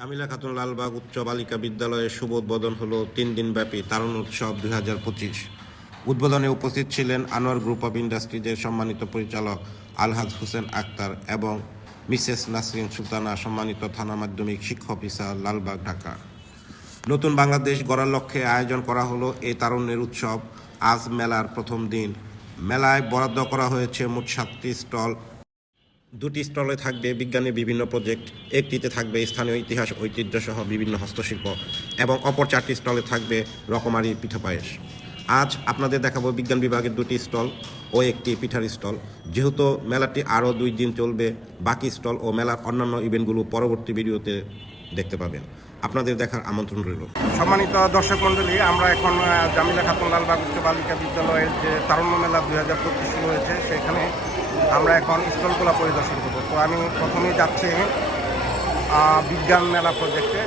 জামিলা খাতুন লালবাগ উচ্চ বালিকা বিদ্যালয়ের শুভ উদ্বোধন হলো 3 দিনব্যাপী তারুণ উৎসব 2025। উদ্বোধনে উপস্থিত ছিলেন আনোয়ার গ্রুপ অব ইন্ডাস্ট্রিজের সম্মানিত পরিচালক আলহাজ হোসেন আক্তার এবং মিসেস নাসরিন সুলতানা, সম্মানিত থানা মাধ্যমিক শিক্ষা অফিসার, লালবাগ, ঢাকা। নতুন বাংলাদেশ গড়ার লক্ষ্যে আয়োজন করা হলো এই তারুণ্যের উৎসব। আজ মেলার প্রথম দিন। মেলায় বরাদ্দ করা হয়েছে মোট 7টি স্টল। 2টি স্টলে থাকবে বিজ্ঞানের বিভিন্ন প্রজেক্ট, একটিতে থাকবে স্থানীয় ইতিহাস ঐতিহ্যসহ বিভিন্ন হস্তশিল্প এবং অপর 4টি স্টলে থাকবে রকমারি পিঠা পায়েস। আজ আপনাদের দেখাবো বিজ্ঞান বিভাগের 2টি স্টল ও একটি পিঠার স্টল। যেহেতু মেলাটি আরও 2 দিন চলবে, বাকি স্টল ও মেলার অন্যান্য ইভেন্টগুলো পরবর্তী ভিডিওতে দেখতে পাবেন। আপনাদের দেখার আমন্ত্রণ রইল। সম্মানিত দর্শক মণ্ডলী, আমরা এখন জামিলা খাতুন লালবাগ উচ্চ বালিকা বিদ্যালয়ের যে তারুণ্য মেলা 2025 শুরু হয়েছে, সেখানে আমরা এখন স্টলগুলো পরিদর্শন করব। তো আমি প্রথমেই যাচ্ছি বিজ্ঞান মেলা প্রজেক্টে।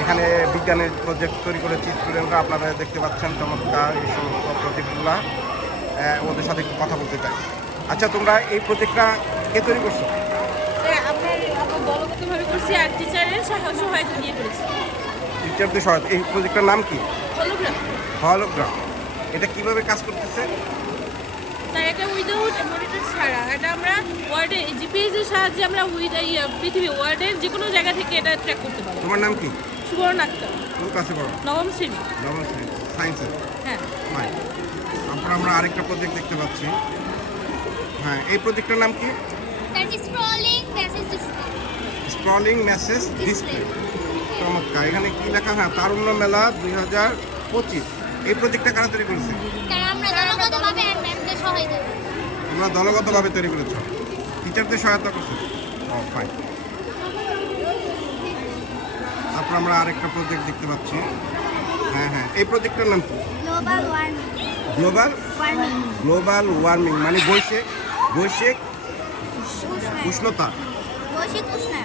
এখানে বিজ্ঞানের প্রজেক্ট তৈরি করেছি স্টুডেন্টরা, আপনারা দেখতে পাচ্ছেন চমৎকার এই সমস্ত প্রজেক্টগুলো। ওদের সাথে একটু কথা বলতে চাই। আচ্ছা, তোমরা এই প্রজেক্টটা কে তৈরি করছো? দলগতভাবে করছি আর টিচারের সহায়তা নিয়ে করেছি। টিচারদের সহায়তা। এই প্রজেক্টটার নাম কি? হলোগ্রাম। এটা কিভাবে কাজ করতেছে? স্যার, এটা উইদাউট মনিটর ছাড়া, এটা আমরা ওয়ার্ডে জিপিএস এর সাহায্যে আমরা পৃথিবী ওয়ার্ডের যে কোনো জায়গা থেকে এটা ট্র্যাক করতে পারবো। তোমার নাম কি? সুবর্ণ আক্তার। কোন ক্লাসে পড়ো? নবম শ্রেণী। নবম শ্রেণী, সায়েন্সের। হ্যাঁ। তারপর আমরা আরেকটা প্রজেক্ট দেখতে পাচ্ছি। হ্যাঁ, এই প্রজেক্টটার নাম কি? Scrolling message display. চমৎকার। এখানে কি লেখা? হ্যাঁ, তারুণ্য মেলা 2025। এই প্রজেক্টটা কারা তৈরি করেছে? তোমরা দলগতভাবে তৈরি করেছো, টিচারদের সহায়তা করছো। ফাইন। তারপর আমরা আরেকটা প্রজেক্ট দেখতে পাচ্ছি। হ্যাঁ, এই প্রজেক্টের নাম কি? গ্লোবাল ওয়ার্মিং মানে বৈশ্বিক উষ্ণতা। হ্যাঁ, বৈশ্বিক উষ্ণতা।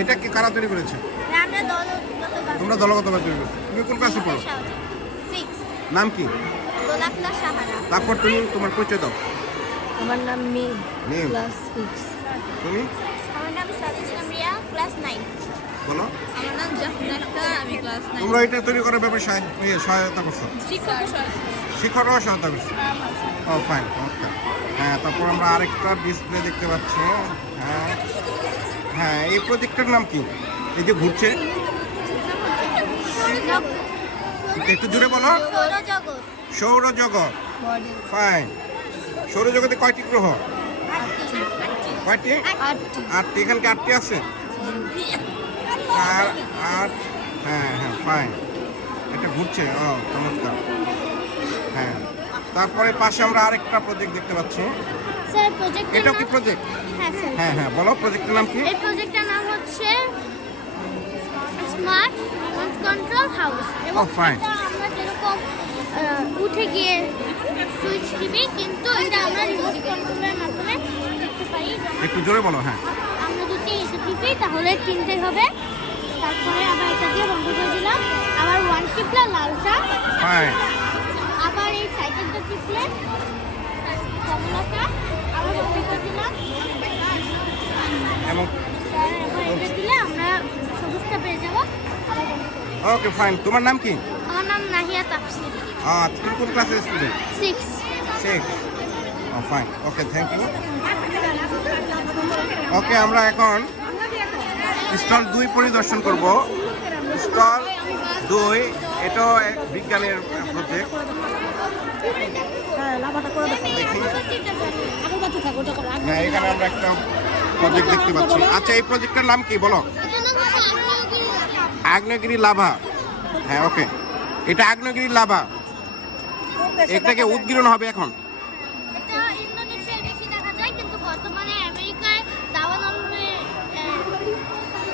এটা কি কারা তৈরি করেছে? তোমরা দলগতভাবে তৈরি করেছো। তুমি কোন ক্লাসে পড়ো? নাম কি? তারপর তুমি তোমার পরিচয় দাও। আমার নাম মিম, মিম, ক্লাস 6। তুমি? আমার নাম সাদিয়া মিয়া, ক্লাস 9। বলো। আমার নাম জাফরিন আক্তার, আমি ক্লাস 9। তোমরা এটা তৈরি করার ব্যাপারে সহায়তা করছো? শিক্ষকরাও সহায়তা করছে। ফাইন। হ্যাঁ, তারপর আমরা আরেকটা ডিসপ্লে দেখতে পাচ্ছি। হ্যাঁ, এই প্রজেক্টের নাম কি? এই যে ঘুরছে, একটু জুড়ে বলো। সৌরজগৎ। ফাইন। সৌরজগতে কয়টি গ্রহ? কয়টি? 8টি। এখানে কি 8টি আছে? আর হ্যাঁ, ফাইন। এটা ঘুরছে। চমৎকার। হ্যাঁ, তারপরে পাশে আমরা আরেকটা প্রজেক্ট দেখতে পাচ্ছি। স্যার, প্রজেক্টের এটা কি প্রজেক্ট? হ্যাঁ স্যার। হ্যাঁ, বলো প্রজেক্টের নাম কি? এই প্রজেক্টের নাম হচ্ছে স্মার্ট রিমোট কন্ট্রোল হাউস। এবং fine. এটা আমরা যেরকম উঠে গিয়ে সুইচ টিপি, কিন্তু এটা আমরা রিমোট কন্ট্রোলের মাধ্যমে করতে পারি। একটু জোরে বলো। হ্যাঁ, আমরা যদি এটা টিপি তাহলে তিনটে হবে, তারপরে আবার এটা দিয়ে বন্ধ করে দিলাম, আবার 1 টিপলে লালটা, ফাইন। আবার এই সাইকেলটা টিপলে কমলাটা, আবার বন্ধ করে দিলাম, এবং আবার এটা দিলে আমরা সবুজটা পেয়ে যাবো। ওকে, ফাইন। তোমার নাম কি? আমার নাম নাহিয়া তাফসির, তুমি কোন ক্লাসের student? 6। 6। Fine. Okay, thank you. Okay, আমরা এখন স্টল 2 পরিদর্শন করব। স্টল 2 এটাও এক বিজ্ঞানের প্রজেক্ট। হ্যাঁ, এখানে আমরা একটা প্রজেক্ট দেখতে পাচ্ছি। আচ্ছা, এই প্রজেক্টের নাম কি বলো? আগ্নেয়গিরি লাভা। হ্যাঁ, ওকে। এটা আগ্নেয়গিরি লাভা। এটাকে উদ্গীরণ হবে এখন। এটা ইন্দোনেশিয়ায় বেশি দেখা যায়, কিন্তু বর্তমানে আমেরিকায় দাওয়ানলে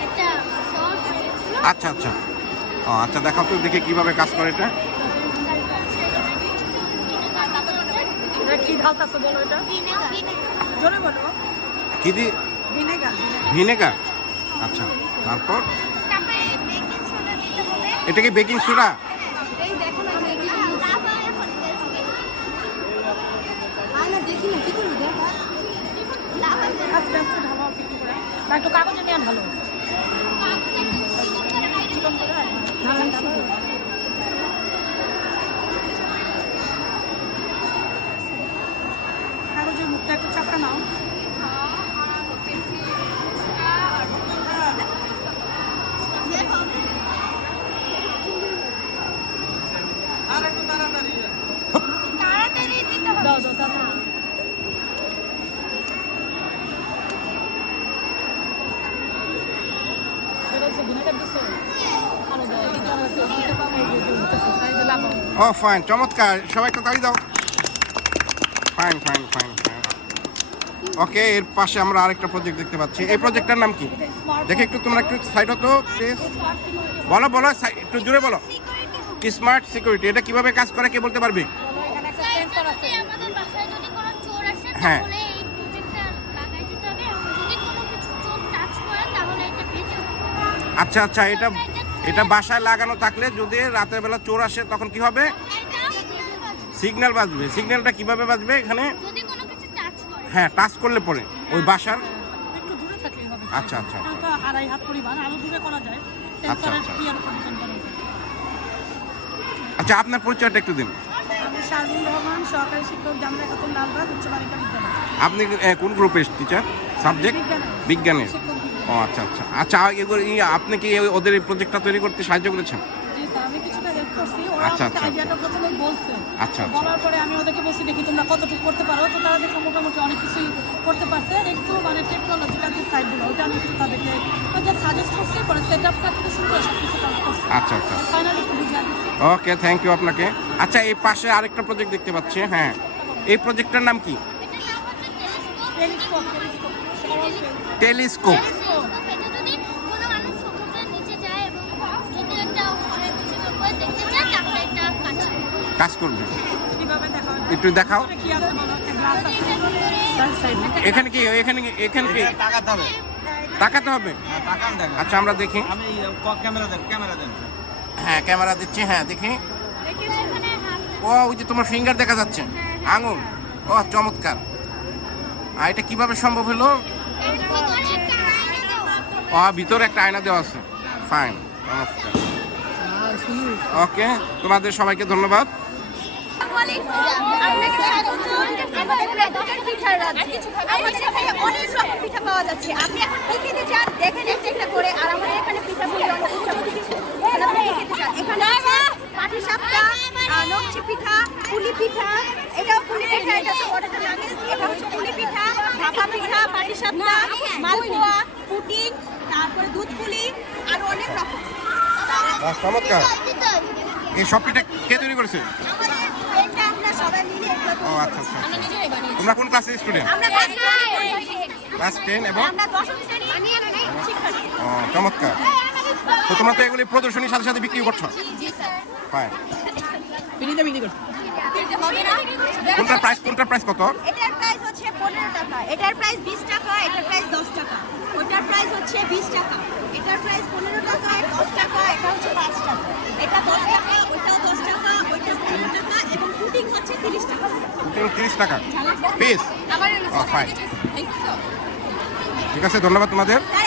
একটা শহর হয়েছিল। আচ্ছা, দেখাও তো দেখি কিভাবে কাজ করে এটা। কি ঢালতাছো বলো? এটা জোরে বলো। কি দি? ভিনেগার। আচ্ছা, তারপর এটা কি বেকিং সোডা? দেখি না কি করবো, দেখা আস্তে আস্তে ঢালা। না একটু কাগজে নেওয়া ভালো চিকন করে কাগজের মুখটা একটু চাপটা নাও তাড়াতাড়ি দিতে হবে। দাও দাও তাড়াতাড়ি এটা হচ্ছে ভিনেগার দিছো আরো দাও এটা হচ্ছে দিতে পারবে যে সাইজে লাগাও ও ফাইন, চমৎকার, সবাই একটু তালি দাও। Fine fine fine fine. Okay, এর পাশে আমরা আরেকটা প্রজেক্ট দেখতে পাচ্ছি। এই প্রজেক্টটার নাম কি? দেখে একটু তোমরা একটু সাইড হতো প্লিজ। বলো বলো, একটু জোরে বলো। স্মার্ট সিকিউরিটি, এটা কিভাবে কাজ করে কে বলতে পারবে? এখানে একটা তাই সেন্সর আছে যদি আমাদের বাসায় যদি কোনো চোর আসে হ্যাঁ। তাহলে এই প্রজেক্টটা লাগাই দিতে হবে এবং যদি কোনো কিছু চোর টাচ করে তাহলে এটা বেজে যাবে। আচ্ছা আচ্ছা, এটা বাসায় লাগানো থাকলে যদি রাতের বেলা চোর আসে তখন কি হবে? এটা signal বাজবে। সিগন্যাল বাজবে। সিগন্যালটা কিভাবে বাজবে এখানে? যদি কোনো কিছু টাচ করে হ্যাঁ, টাচ করলে পরে ওই বাসার। একটু দূরে থাকলেই হবে আচ্ছা, আচ্ছা, আচ্ছা। হালকা আড়াই হাত পরিমাণ আরো দূরে করা যায় আচ্ছা, সেন্সরের আচ্ছা। ইয়ার উপর ডিপেন্ড করে আচ্ছা, আপনার পরিচয়টা একটু দিন। আমি শারমিন রহমান সহকারী শিক্ষক জামরা খাতুন লালবাগ উচ্চ বালিকা বিদ্যালয় আপনি কোন গ্রুপের টিচার? সাবজেক্ট বিজ্ঞানের। শিক্ষক বিজ্ঞান। ও আচ্ছা আচ্ছা আচ্ছা, আপনি কি ওদের এই প্রজেক্টটা তৈরি করতে সাহায্য করেছেন? জি স্যার, আমি কিছুটা হেল্প করছি ওরা আচ্ছা, আমাকে আচ্ছা, আইডিয়াটা প্রথমে বলছে আচ্ছা, আচ্ছা। বলার পরে আমি ওদেরকে বলছি দেখি তোমরা কতটুকু করতে পারো, তো তারা দেখো মোটামুটি অনেক কিছুই করতে পারছে। একটু মানে টেকনোলজিক্যাল যে সাইডগুলো ওটা আমি একটু তাদেরকে সাজেস্ট করছি, পরে সেট আপটা থেকে শুরু করে সব কিছু কাজ করছি। আচ্ছা আচ্ছা, ফাইনালি একটু বুঝে দিচ্ছি। ওকে, থ্যাংক ইউ আপনাকে। আচ্ছা, এই পাশে আরেকটা প্রজেক্ট দেখতে পাচ্ছি। হ্যাঁ, এই প্রজেক্টটার নাম কি? এটার নাম হচ্ছে টেলিস্কোপ টেলিস্কোপ। টেলিস্কোপ। এটা যদি কোনো মানুষ সমুদ্রের নিচে যায় এবং যদি এটা অনেক কিছু করে দেখতে চায় তাহলে এটা কাজ করে। কাজ করবে। কিভাবে দেখা হয়? একটু দেখাও। কি আছে বলো, একটা গ্লাস যদি আছে এটা ভিতরে এখানে কি টাকাতে হবে। তাকাতে হবে? টাকান দেখেন। আচ্ছা, আমরা দেখি। আমি ক্যামেরা দেন। হ্যাঁ, ক্যামেরা দিচ্ছি। হ্যাঁ, দেখি। এখানে হাত ও, ওই যে তোমার ফিঙ্গার দেখা যাচ্ছে, আঙুল। ও চমৎকার। আর এটা কিভাবে সম্ভব হলো? এর ভিতরে একটা আয়না দেওয়া। ও, ভিতরে একটা আয়না দেওয়া আছে। ফাইন, চমৎকার। ওকে, তোমাদের সবাইকে ধন্যবাদ। আপনাকে স্বাগত। আমাদের এখানে পিঠার রাজ্যে আমাদের এখানে অনেক রকম পিঠা পাওয়া যাচ্ছে। আপনি এখন কি খেতে চান দেখেন একটা একটা করে। আর আমাদের এখানে পিঠাগুলি অনেক উচ্চকোটি। এখানে আপনি কি খেতে চান? এখানে আছে পাটিসাপটা, নকশি পিঠা, পুলি পিঠা। এটাও পুলি পিঠা, এটা হচ্ছে ওটাতে লাগে। এটা হচ্ছে পুলি পিঠা, ভাপা পিঠা, পাটিসাপটা, মালপোয়া, পুডিং, তারপরে দুধ পুলি আর অনেক রকম। চমৎকার। দিতে হবে। এই সব পিঠা কে তৈরি করেছে? আমাদের ফ্রেন্ডরা আমরা সবাই মিলে এগুলো ও তৈরি আচ্ছা করি। আচ্ছা। আমরা নিজেরাই বানিয়েছি। তোমরা কোন ক্লাসের স্টুডেন্ট? আমরা ক্লাস 10 এবং আমরা 10ম শ্রেণী শিক্ষার্থী। ও চমৎকার। তো তোমরা তো এগুলি প্রদর্শনীর সাথে সাথে বিক্রি করছো? জি স্যার। ফাইন। কিনতে হবে না? কোনটার প্রাইস কত? এটার প্রাইস হচ্ছে 15 টাকা, এটার প্রাইস 20 টাকা, এটার প্রাইস 10 টাকা, ওটার প্রাইস হচ্ছে 20 টাকা, এটার প্রাইস 15 টাকা, 10 টাকা, এটা হচ্ছে 5 টাকা, এটা 10 টাকা, ওইটাও 10 টাকা, ওইটা 15 টাকা এবং পুডিং হচ্ছে 30 টাকা। 30 টাকা পিস। ও ফাইন। ঠিক আছে, ধন্যবাদ তোমাদের। স্যার